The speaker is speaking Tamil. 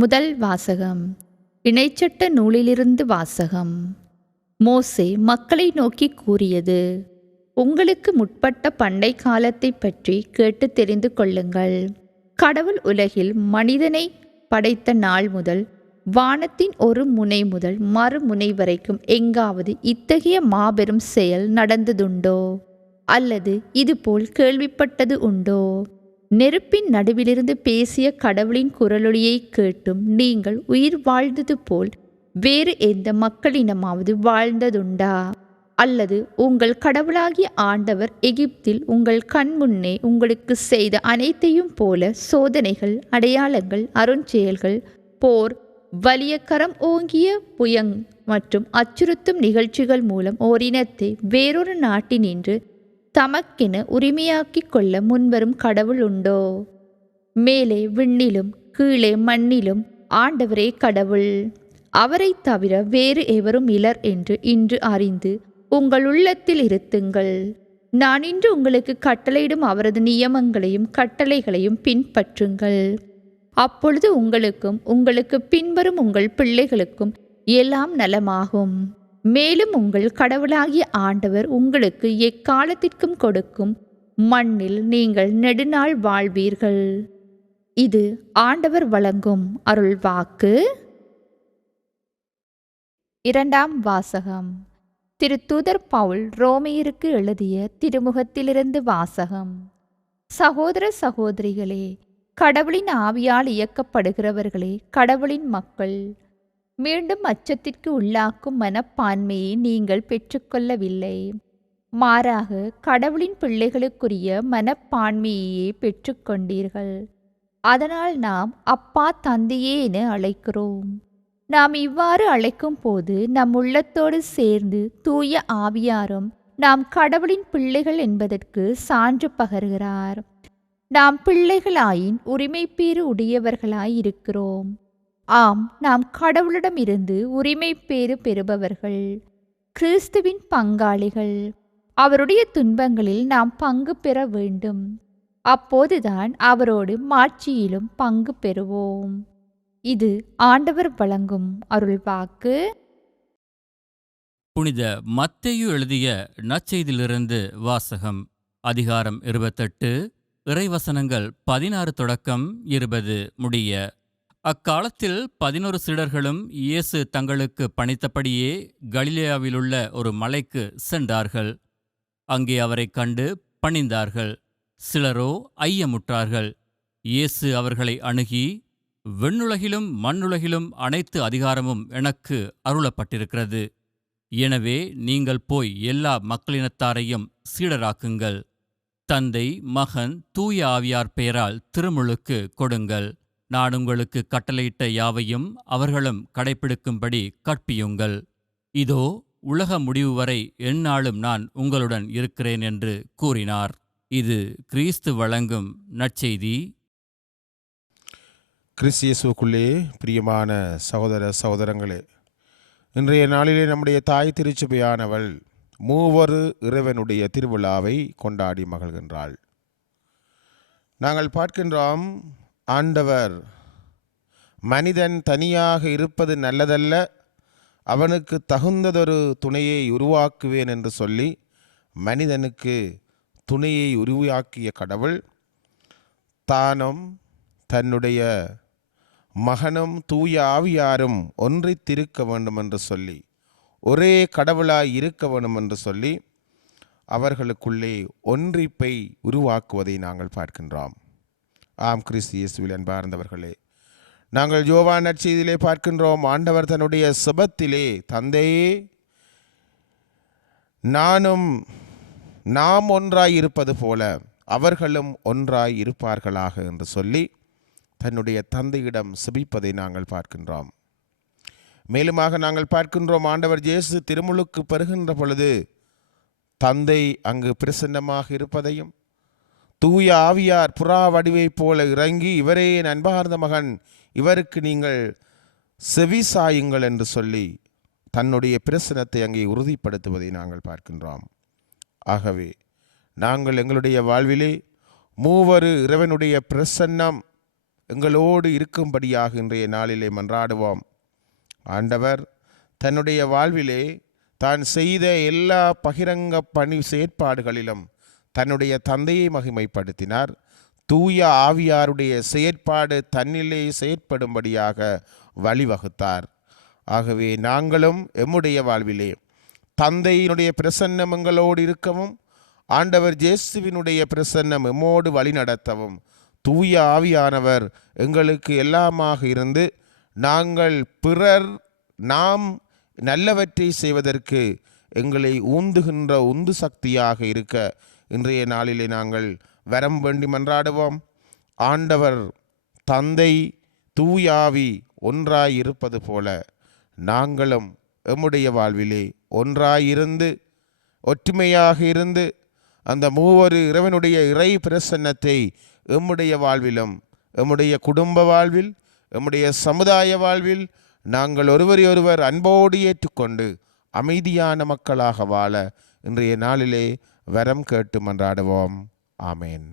முதல் வாசகம். இணைச்சட்ட நூலிலிருந்து வாசகம். மோசே மக்களை நோக்கி கூறியது: உங்களுக்கு முற்பட்ட பண்டை காலத்தை பற்றி கேட்டு தெரிந்து கொள்ளுங்கள். கடவுள் உலகில் மனிதனை படைத்த நாள் முதல் வானத்தின் ஒரு முனை முதல் மறுமுனை வரைக்கும் எங்காவது இத்தகைய மாபெரும் செயல் நடந்ததுண்டோ? அல்லது இதுபோல் கேள்விப்பட்டது உண்டோ? நெருப்பின் நடுவிலிருந்து பேசிய கடவுளின் குரலொலியை கேட்டும் நீங்கள் உயிர் வாழ்ந்தது போல் வேறு எந்த மக்களினமாவது வாழ்ந்ததுண்டா? அல்லது உங்கள் கடவுளாகிய ஆண்டவர் எகிப்தில் உங்கள் கண் முன்னே உங்களுக்கு செய்த அனைத்தையும் போல சோதனைகள், அடையாளங்கள், அருஞ்செயல்கள், போர், வலிய கரம் ஓங்கிய புயங் மற்றும் அச்சுறுத்தும் நிகழ்ச்சிகள் மூலம் ஓரினத்தை வேறொரு நாட்டினின்று தமக்கென உரிமையாக்கிக் கொள்ள முன்வரும் கடவுள் உண்டோ? மேலே விண்ணிலும் கீழே மண்ணிலும் ஆண்டவரே கடவுள். அவரை தவிர வேறு எவரும் இலர் என்று இன்று அறிந்து உங்கள் உள்ளத்தில் இருத்துங்கள். நான் இன்று உங்களுக்கு கட்டளையிடும் அவரது நியமங்களையும் கட்டளைகளையும் பின்பற்றுங்கள். அப்பொழுது உங்களுக்கும் உங்களுக்கு பின்வரும் உங்கள் பிள்ளைகளுக்கும் எல்லாம் நலமாகும். மேலும் உங்கள் கடவுளாகிய ஆண்டவர் உங்களுக்கு எக்காலத்திற்கும் கொடுக்கும் மண்ணில் நீங்கள் நெடுநாள் வாழ்வீர்கள். இது ஆண்டவர் வழங்கும் அருள் வாக்கு. இரண்டாம் வாசகம். திருத்தூதர் பவுல் ரோமையருக்கு எழுதிய திருமுகத்திலிருந்து வாசகம். சகோதர சகோதரிகளே, கடவுளின் ஆவியால் இயக்கப்படுகிறவர்களே கடவுளின் மக்கள். மீண்டும் அச்சத்திற்கு உள்ளாக்கும் மனப்பான்மையை நீங்கள் பெற்றுக்கொள்ளவில்லை. மாறாக கடவுளின் பிள்ளைகளுக்குரிய மனப்பான்மையையே பெற்றுக்கொண்டீர்கள். அதனால் நாம் அப்பா, தந்தையே என அழைக்கிறோம். நாம் இவ்வாறு அழைக்கும் போது நம் உள்ளத்தோடு சேர்ந்து தூய ஆவியாரும் நாம் கடவுளின் பிள்ளைகள் என்பதற்கு சான்று பகர்கிறார். நாம் பிள்ளைகளாயின் உரிமைப்பேறு உடையவர்களாய் இருக்கிறோம். ஆம், நாம் கடவுளிடமிருந்து உரிமைப்பேறு பெறுபவர்கள், கிறிஸ்துவின் பங்காளிகள். அவருடைய துன்பங்களில் நாம் பங்கு பெற வேண்டும். அப்போதுதான் அவரோடு மாட்சியிலும் பங்கு பெறுவோம். இது ஆண்டவர் வழங்கும் அருள்வாக்கு. புனித மத்தேயு எழுதிய நற்செய்தியிலிருந்து வாசகம். அதிகாரம் 28, இறைவசனங்கள் 16 தொடக்கம் 20 முடிய. அக்காலத்தில் 11 சீடர்களும் இயேசு தங்களுக்கு பணித்தபடியே கலிலேயாவிலுள்ள ஒரு மலைக்கு சென்றார்கள். அங்கே அவரைக் கண்டு பணிந்தார்கள். சிலரோ ஐயமுற்றார்கள். இயேசு அவர்களை அணுகி, விண்ணுலகிலும் மண்ணுலகிலும் அனைத்து அதிகாரமும் எனக்கு அருளப்பட்டிருக்கிறது. எனவே நீங்கள் போய் எல்லா மக்களினத்தாரையும் சீடராக்குங்கள். தந்தை, மகன், தூய ஆவியார் பெயரால் திருமுழுக்கு கொடுங்கள். நான் உங்களுக்கு கட்டளையிட்ட யாவையும் அவர்களும் கடைப்பிடிக்கும்படி கற்பியுங்கள். இதோ, உலக முடிவு வரை எந்நாளும் நான் உங்களுடன் இருக்கிறேன் என்று கூறினார். இது கிறிஸ்து வழங்கும் நற்செய்தி. கிறிஸ்து இயேசுவுக்குள்ளே பிரியமான சகோதர சகோதரங்களே, இன்றைய நாளிலே நம்முடைய தாய் திருச்சபையானவள் மூவரு இறைவனுடைய திருவிழாவை கொண்டாடி மகிழ்கின்றாள். நாங்கள் பார்க்கின்றோம், ஆண்டவர் மனிதன் தனியாக இருப்பது நல்லதல்ல, அவனுக்கு தகுந்ததொரு துணையை உருவாக்குவேன் என்று சொல்லி மனிதனுக்கு துணையை உருவாக்கிய கடவுள் தானும் தன்னுடைய மகனும் தூய ஆவியாரும் ஒன்றித்திருக்க வேண்டும் என்று சொல்லி, ஒரே கடவுளாய் இருக்க வேண்டும் என்று சொல்லி அவர்களுக்குள்ளே ஒன்றிப்பை உருவாக்குவதை நாங்கள் பார்க்கின்றோம். ஆம், கிறிஸ்து இயேசுவில் அன்பார்ந்தவர்களே, நாங்கள் யோவான் நற்செய்தியிலே பார்க்கின்றோம், ஆண்டவர் தன்னுடைய செபத்திலே, தந்தையே, நாம் ஒன்றாய் இருப்பது போல அவர்களும் ஒன்றாய் இருப்பார்களாக என்று சொல்லி தன்னுடைய தந்தையிடம் செபிப்பதை நாங்கள் பார்க்கின்றோம். மேலுமாக நாங்கள் பார்க்கின்றோம், ஆண்டவர் இயேசு திருமுழுக்கு பெறுகின்ற பொழுது தந்தை அங்கு பிரசன்னமாக இருப்பதையும், தூய ஆவியார் புறா வடிவை போல இறங்கி, இவரே என் அன்பார்ந்த மகன், இவருக்கு நீங்கள் செவி சாயுங்கள் என்று சொல்லி தன்னுடைய பிரசனத்தை அங்கே உறுதிப்படுத்துவதை நாங்கள் பார்க்கின்றோம். ஆகவே நாங்கள் எங்களுடைய வாழ்விலே மூவரு இறைவனுடைய பிரசன்னம் எங்களோடு இருக்கும்படியாக இன்றைய நாளிலே மன்றாடுவோம். ஆண்டவர் தன்னுடைய வாழ்விலே தான் செய்த எல்லா பகிரங்க பணி செயற்பாடுகளிலும் தன்னுடைய தந்தையை மகிமைப்படுத்தினார். தூய ஆவியாருடைய செயற்பாடு தன்னிலே செயற்படும்படியாக வழிவகுத்தார். ஆகவே நாங்களும் எம்முடைய வாழ்விலே தந்தையினுடைய பிரசன்னம் எங்களோடு இருக்கவும், ஆண்டவர் இயேசுவினுடைய பிரசன்னம் எம்மோடு வழிநடத்தவும், தூய ஆவியானவர் எங்களுக்கு எல்லாமாக இருந்து நாங்கள் பிறர் நாம் நல்லவற்றை செய்வதற்கு எங்களை ஊந்துகின்ற உந்து சக்தியாக இருக்க இன்றைய நாளிலே நாங்கள் வரம் வேண்டி மன்றாடுவோம். ஆண்டவர் தந்தை தூயாவி ஒன்றாய் இருப்பது போல நாங்களும் எம்முடைய வாழ்விலே ஒன்றாயிருந்து ஒற்றுமையாக இருந்து அந்த மூவரு இறைவனுடைய இறை பிரசன்னத்தை எம்முடைய வாழ்விலும், எம்முடைய குடும்ப வாழ்வில், எம்முடைய சமுதாய வாழ்வில் நாங்கள் ஒருவரையொருவர் அன்போடு ஏற்றுக்கொண்டு அமைதியான மக்களாக வாழ இன்றைய நாளிலே வரம் கேட்டு மன்றாடுவோம். ஆமேன்.